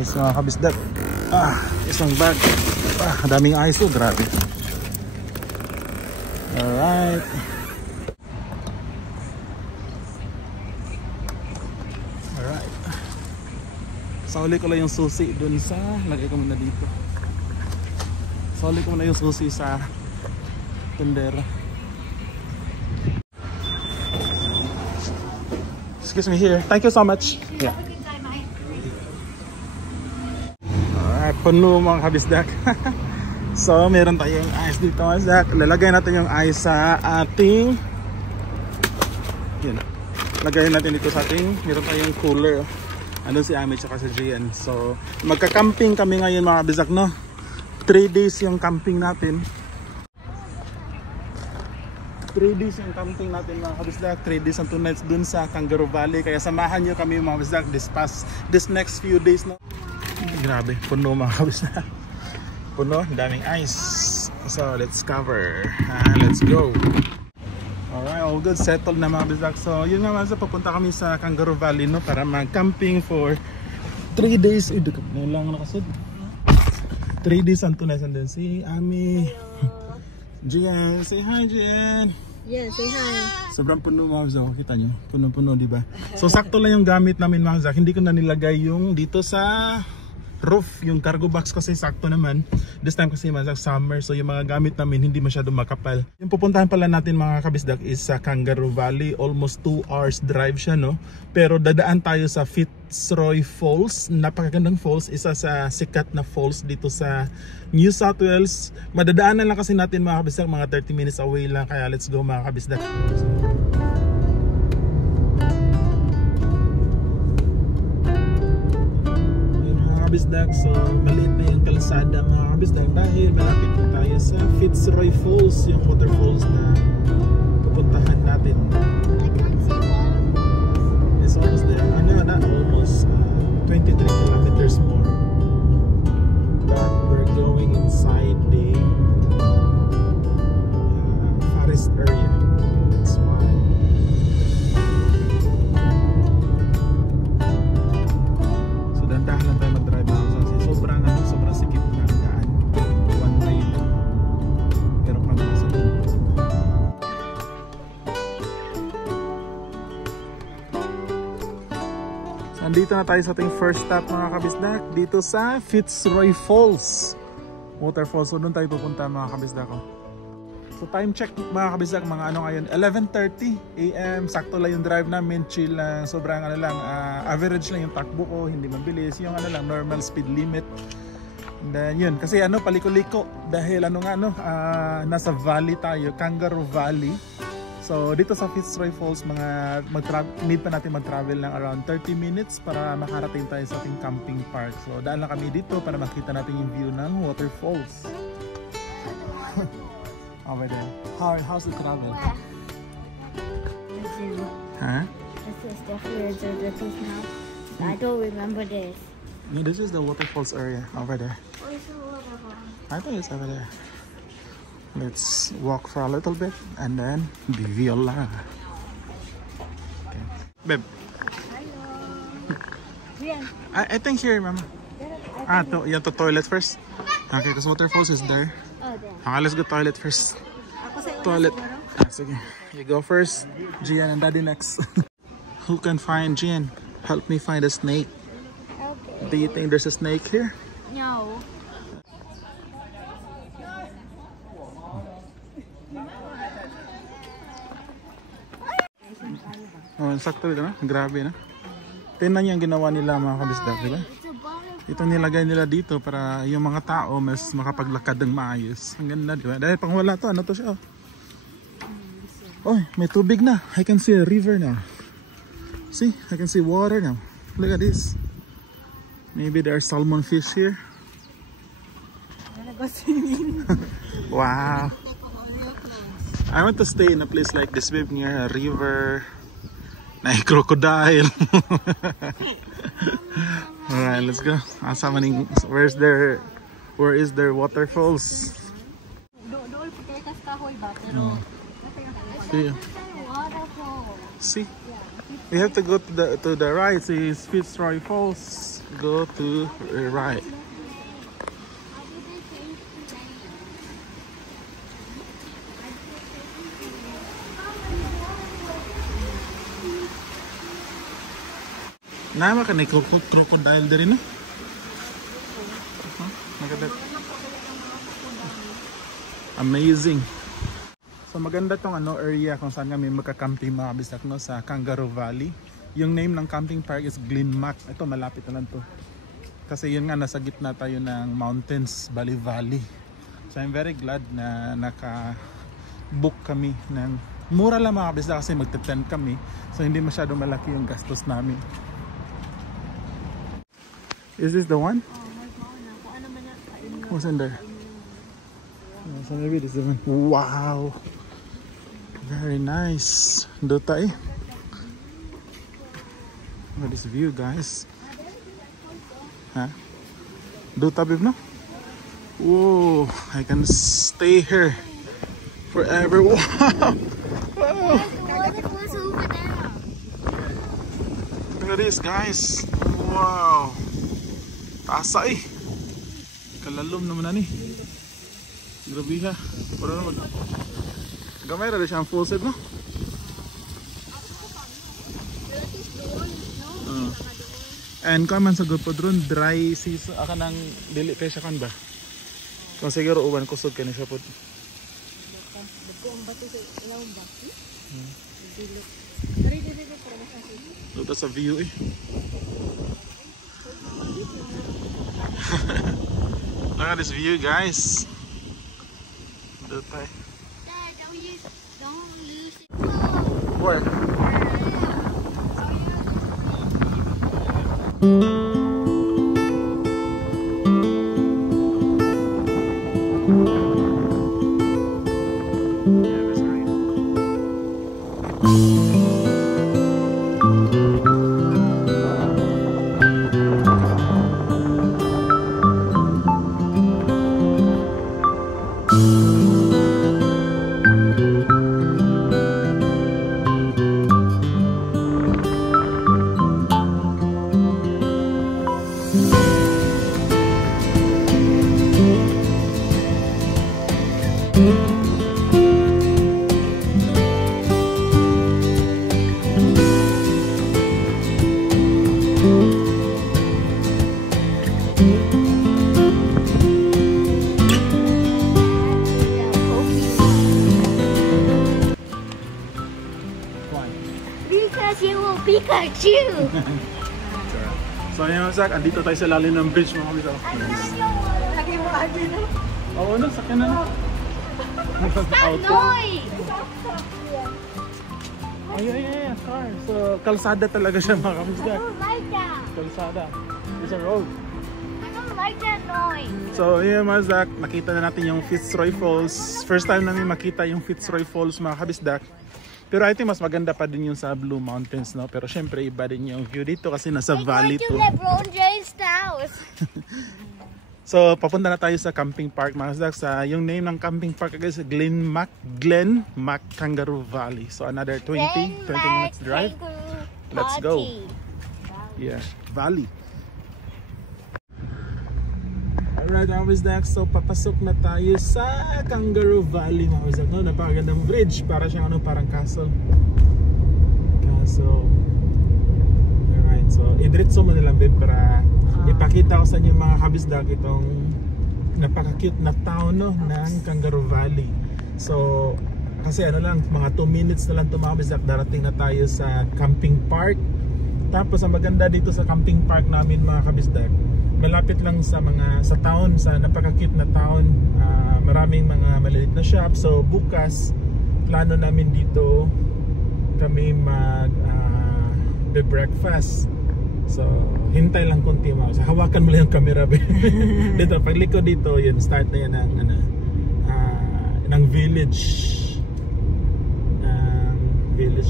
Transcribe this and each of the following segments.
ice mga kabisdak. Isang bag. Daming ice to, grabe. Alright. Alright. Sauli ko lang yung susi dun sa, lagay ko muna dito. Sauli ko muna yung susi sa tendera. Excuse me here. Thank you so much. Yeah. Alright, puno mga kabisdak. So, meron tayong ice dito mga kabisdak. Lalagay natin yung ice sa ating, yun. Lagay natin dito sa ating, meron tayong cooler. Andun si Ami tsaka si Gian. So, magka-camping kami ngayon mga kabisdak, no? 3 days yung camping natin. 3 days yung camping natin mga kabisdak. 3 days and 2 nights dun sa Kangaroo Valley. Kaya samahan nyo kami mga kabisdak this next few days, no? Grabe, puno mga kabisdak. Puno, daming ice. So let's cover. Let's go. Alright, all good, settled na mga kabisdak. So yun nga mga, papunta kami sa Kangaroo Valley, no? Para mag-camping for 3 days. Dukap na lang nakasud. 3 days and 2 nights. And then si Ami, Gian, say hi Gian. Yeah, say hi. Sobrang puno mga kabisdak, kita nyo, puno-puno diba? So sakto lang yung gamit namin mga kabisdak. Hindi ko na nilagay yung dito sa roof, yung cargo box kasi sakto naman. This time kasi mga summer, so yung mga gamit namin hindi masyadong makapal. Yung pupuntahan pala natin mga kabisdak is sa Kangaroo Valley. Almost 2 hours drive siya, no? Pero dadaan tayo sa Fitzroy Falls. Napakagandang falls, isa sa sikat na falls dito sa New South Wales. Madadaanan lang kasi natin mga kabisdak, mga 30 minutes away lang. Kaya let's go mga kabisdak. Kabisdak, so maliit na yung kalsada mga kabisdak dahil malapit po tayo sa Fitzroy Falls, yung waterfalls na pupuntahan natin. It's almost there. Not almost 23 kilometers more, but we're going inside the forest area. That's why. So dandahan lang tayo mag-drive mga kasi sobrang sikip na daan. One way lang. Pero pag nasa doon. Nandito na tayo sa ating first stop mga kabisdak, dito sa Fitzroy Falls Waterfalls. So doon tayo pupunta mga kabisdak ko. So time check mga kabisdak, mga ano ngayon, 11:30 AM. Sakto lang yung drive namin, chill lang, sobrang ano lang, average lang yung takbo ko, hindi mabilis, yung ano lang, normal speed limit. And then yun, kasi ano, paliko-liko dahil ano nga, nasa valley tayo, Kangaroo Valley. So dito sa Fitzroy Falls, need pa natin mag-travel ng around 30 minutes para makarating tayo sa ating camping park. So daan lang kami dito para makita natin yung view ng waterfalls. Over there. How's the travel? Huh? This is definitely the place now. I don't remember this. No, this is the waterfalls area over there. Where's the waterfall? I think it's over there. Let's walk for a little bit and then viola. Okay. Babe. Hello. I think here, mama. You have to toilet first. Okay, because waterfalls is there. Oh, there. Okay, let's go toilet first. Toilet. Sige. You go first. Gian and Daddy next. Who can find Gian? Help me find a snake. Okay. Do you think there's a snake here? No. Oh, sakto ito na. Grabe na. Tingnan niyo ang ginawa nila mga kabisdak, di ba? Ito nilagay nila dito para yung mga tao mas makapaglakad ng maayos. Ang ganda, di ba? Dahil pang wala to, ano to siya? Oh, may tubig na. I can see a river now. See? I can see water now. Look at this. Maybe there are salmon fish here. Wow. I want to stay in a place like this, babe, near a river. Na crocodile. Alright, let's go. Where is their waterfalls? See? We have to go to the right. See, Fitzroy Falls. go to right. Nama ka na crocodile din na? Amazing. So maganda tong area kung saan kami magka-camping mga kabisdak no, sa Kangaroo Valley. Yung name ng camping park is Glenmac. Ito malapit na lang to. Kasi yun nga nasa gitna tayo ng mountains, Bali Valley. So I'm very glad na naka-book kami ng mura lang mga kabisdak kasi magte-tent kami. So hindi masyado malaki yung gastos namin. Is this the one? What's in there? So maybe this is the one. Wow! Very nice. Duta eh. Look at this view, guys. Huh? Duta bib no? Whoa! I can stay here forever. Wow! Wow! Look at this, guys. Wow! Tasa eh. Kalalom naman na ni. Grabe ha. Para naman. Gamay rin siya ang full set no? And kung man sa grupo dron, dry season. Aka nang dili kay siya kan ba? Kung siguro uwan kusog ka ni siya po. Dito sa view eh. Look at this view, guys. Dito tayo. Dad, don't lose it. Where? Because you will Pikachu. So ayun Zach, andito tayo sa lalim ng bridge mga kabisdak. Lagi mo ate na. Oo na, sakyan na. Stop noise! Ay, car. So kalsada talaga siya mga kabisdak. I don't like that. Kalsada. It's a road. I don't like that noise. So yun mga Zach, nakita na natin yung Fitzroy Falls. First time namin makita yung Fitzroy Falls mga kabisdak. Pero I think mas maganda pa din yung sa Blue Mountains, no? Pero syempre iba din yung view dito kasi nasa valley to. LeBron James house. So papunta na tayo sa camping park mga Zach. Yung name ng camping park guys, Glenmac Kangaroo Valley. So another 20 minutes drive. Let's go. Yeah, valley. Alright, Zach. So papasok na tayo sa Kangaroo Valley mga Zach. No? Napakagandang bridge para siyang parang castle. Alright, so idritso mo nilang bit para ipakita ko sa inyo mga kabisdak itong napaka-cute na town no, ng Kangaroo Valley. So kasi mga 2 minutes na lang ito mga kabisdak, darating na tayo sa camping park. Tapos ang maganda dito sa camping park namin mga kabisdak, malapit lang sa town, sa napaka-cute na town. Maraming mga maliliit na shop. So bukas plano namin dito kami breakfast. So hintay lang konti mo. So, hawakan mo lang yung camera dito pagliko dito, yun start na yan ng village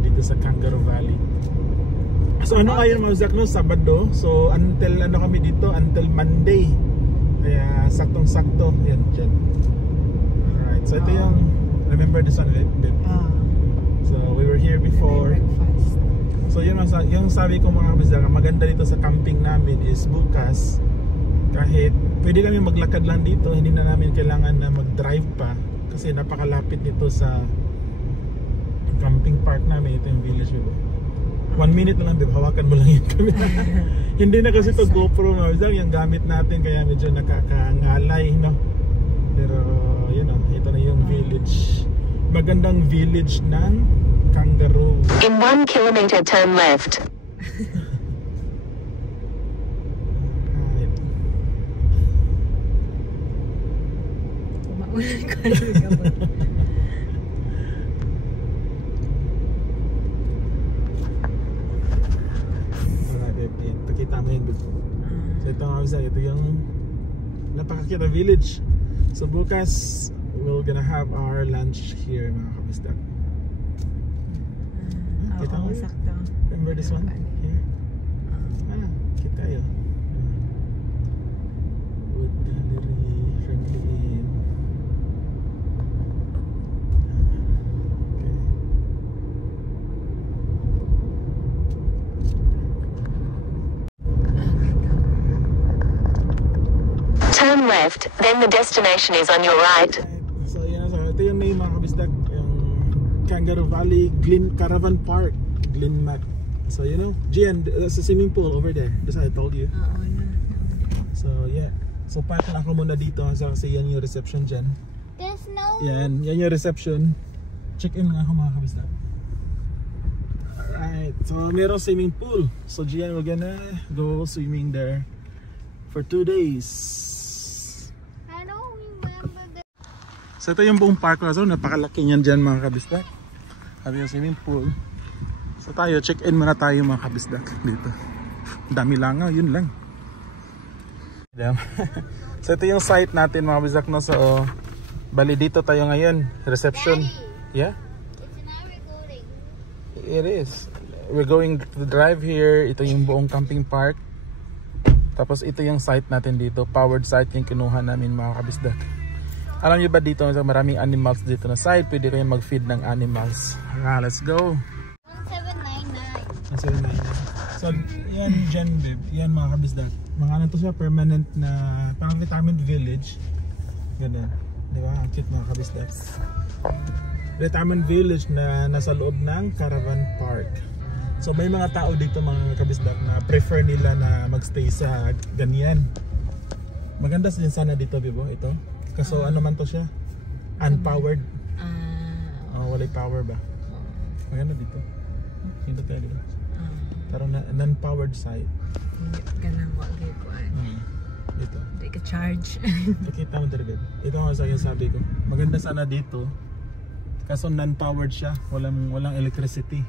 dito sa Kangaroo Valley. So ano ngayon mga Zach no, Sabado. So until kami dito until Monday. Kaya saktong-sakto yan dyan. Alright, so ito yung remember this one bit. So we were here before. So yun yung sabi ko mga kabisdak, maganda dito sa camping namin is bukas kahit pwede kami maglakad lang dito, hindi na namin kailangan na mag-drive pa kasi napakalapit nito sa camping park namin. Ito yung village, diba? 1 minute na lang, diba? Hawakan mo lang yung camera. Hindi na kasi ito GoPro mga kabisdak, yung gamit natin kaya medyo nakakangalay, no? Pero yun o, ito na yung village, magandang village ng Kangaroo. In 1 kilometer turn left. Maulan ka lang kapag. Pakita mo yung good. So ito nga bisa, ito yung napakakita village. So bukas we're gonna have our lunch here mga kabisdak. Kita mo? Sakto. Remember this one? Here. Kita yun. Wood gallery, friendly inn. Turn left, then the destination is on your right. So yan, so ito yung name mga kabisdak, yung Kangaroo Valley Caravan Park, Glenmac. So you know, Gian, there's a swimming pool over there. That's what I told you. So yeah, so park na ako muna dito kasi yan yung reception dyan. There's no. Yan yung reception. Check in nga ako mga kabisdak. Alright, so meron swimming pool. So Gian, we're gonna go swimming there for 2 days. I don't remember the. So ito yung buong park na. So napakalaki niyan dyan mga kabisdak. Sabi yung swimming pool. So tayo, check-in muna tayo mga kabisdak dito. Dami langaw, yun lang. So ito yung site natin mga kabisdak, no? So bali dito tayo ngayon, reception. Daddy, Yeah? it's not recording. It is. We're going to drive here. Ito yung buong camping park. Tapos ito yung site natin dito, powered site yung kinuha namin mga kabisdak. Alam niyo ba dito maraming animals dito na site, pwede kayong mag-feed ng animals. Let's go. 1799. 799. So yan dyan babe, yan mga kabisdak. Mga ano to siya, permanent na parang retirement village. Ganun, di ba? Ang cute mga kabisdak. Retirement village na nasa loob ng caravan park. So may mga tao dito mga kabisdak na prefer nila na magstay sa ganyan. Maganda din sana dito, Bibo, ito. Kaso ano man to siya? Unpowered. Walay power ba? Maganda dito. Hindi tayo dito. Pero non-powered site. Ganang wagi ko ay. Dito. Hindi ka charge. Nakita mo talaga. Ito nga sa sabi ko. Maganda sana dito. Kaso non-powered siya. Walang electricity.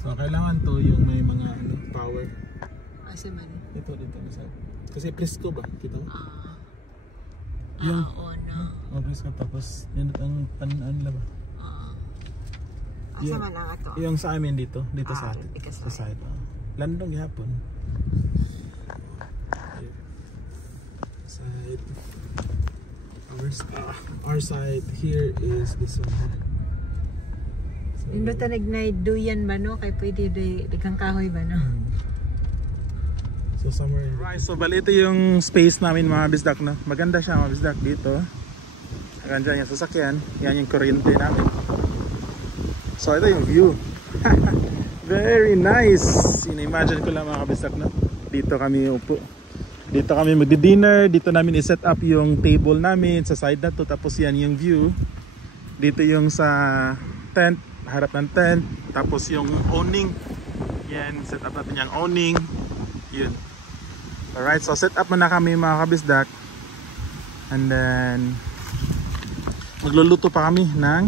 So kailangan to yung may mga power. Asa man? Ito dito. Kasi presko ba? Kita mo? Oo no. Presko tapos yun ang panaan ba? Asa man ang ato? Yung sa amin dito sa atin. Sa side. Landong yapon. Side. Our side here is this one. Indo tanig na duyan ba no? Kay pwede dikang kahoy ba no? So somewhere in right, so bali ito yung space namin mga bisdak na. Maganda siya mga bisdak dito. Maganda yung sasakyan. Yan yung kuryente namin. So ito yung view. Very nice. Ina-imagine ko lang mga bisdak na. Dito kami upo. Dito kami magdi-dinner. Dito namin i-set up yung table namin sa side na to. Tapos yan yung view. Dito yung sa tent. Harap ng tent. Tapos yung awning. Yan, set up natin yung awning. Yun. Alright, so set up muna kami mga kabisdak. And then magluluto pa kami ng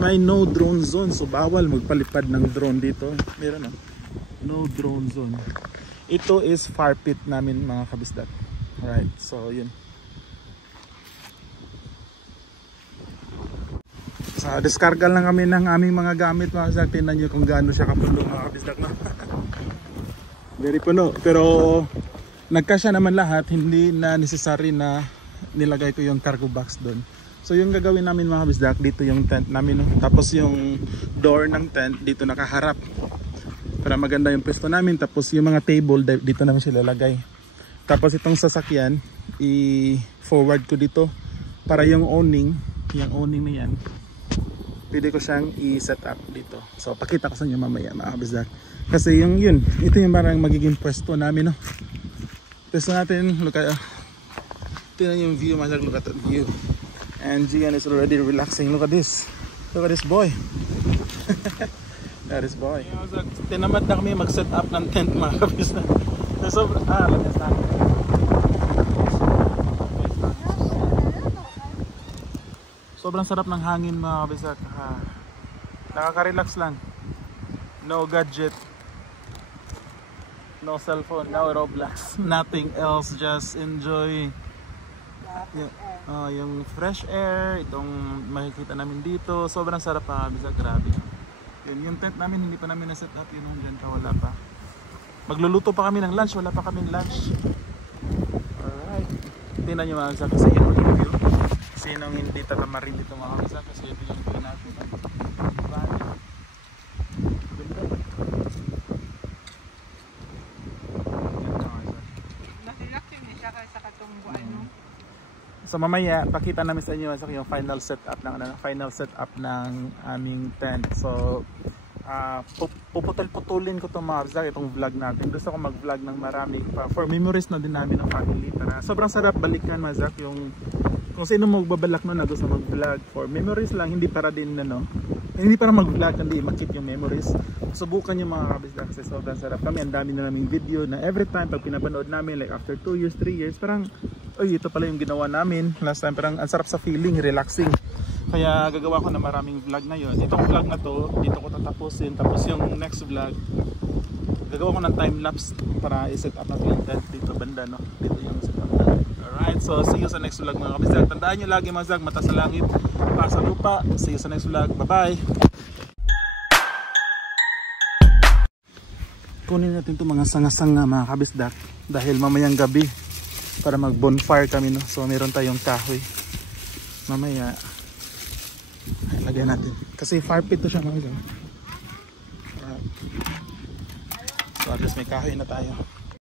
may no drone zone. So bawal magpalipad ng drone dito. Meron no drone zone. Ito is fire pit namin mga kabisdak. Alright, so yun. So diskarga lang kami ng aming mga gamit mga kabisdak. Tingnan nyo kung gaano siya kapulo mga kabisdak na. Very puno, pero nagkasya naman lahat, hindi na necessary na nilagay ko yung cargo box doon. So yung gagawin namin mga kabisdak, dito yung tent namin, no? Tapos yung door ng tent dito nakaharap para maganda yung pwesto namin. Tapos yung mga table dito namin sila lalagay. Tapos itong sasakyan i-forward ko dito para yung awning na yan pwede ko siyang i-set up dito. So pakita ko sa inyo mamaya mga kabisdak. Kasi ito yung parang magiging pwesto namin, no? Pwesto natin, tingnan yung view, look at that view. And Gian is already relaxing. Look at this boy. That is boy. Tinamad na kami mag-set up ng tent mga kabisdak. So, lakas na. Sobrang sarap ng hangin mga kabisdak. Nakaka-relax lang. No gadget, no cellphone, no Roblox, nothing else. Just enjoy yung fresh air, itong makikita namin dito. Sobrang sarap mga kabisdak, grabe. Yung tent namin hindi pa namin na-set up, yun dyan ka, wala pa. Magluluto pa kami ng lunch, wala pa kaming lunch. Alright, tingnan nyo mga kabisdak kasi yung view. Sinong hindi tatamarin dito mga kabisdak kasi ito yung view natin. So mamaya pakita namin sa inyo yung final setup ng aming tent. So puputol-putulin ko itong mga kabisdak, itong vlog natin. Gusto ko mag-vlog ng marami for memories na din namin ng family. Para sobrang sarap balikan mga kabisdak, yung kung sino magbabalak na gusto mag-vlog for memories lang, hindi para din hindi para mag-vlog, hindi makit yung memories. Subukan yung mga kabisdak kasi sobrang sarap. Kami ang dami na naming video na every time pag pinapanood namin, like after 2 years, 3 years, parang ito pala yung ginawa namin last time. Parang ang sarap sa feeling, relaxing. Kaya gagawa ko na maraming vlog na yun. Itong vlog na to, dito ko tatapusin. Tapos yung next vlog, gagawa ko ng time-lapse para i-set up natin yung tent dito banda, no? Dito yung set up natin. Alright, so see you sa next vlog mga kabisdak. Tandaan nyo lagi mga kabisdak, mata sa langit, pa sa lupa. See you sa next vlog. Bye-bye! Kunin natin itong mga sanga-sanga mga kabisdak dahil mamayang gabi para mag bonfire kami, no? So meron tayong kahoy mamaya lagyan natin kasi fire pit to siya mga kabisdak. So at least may kahoy na tayo.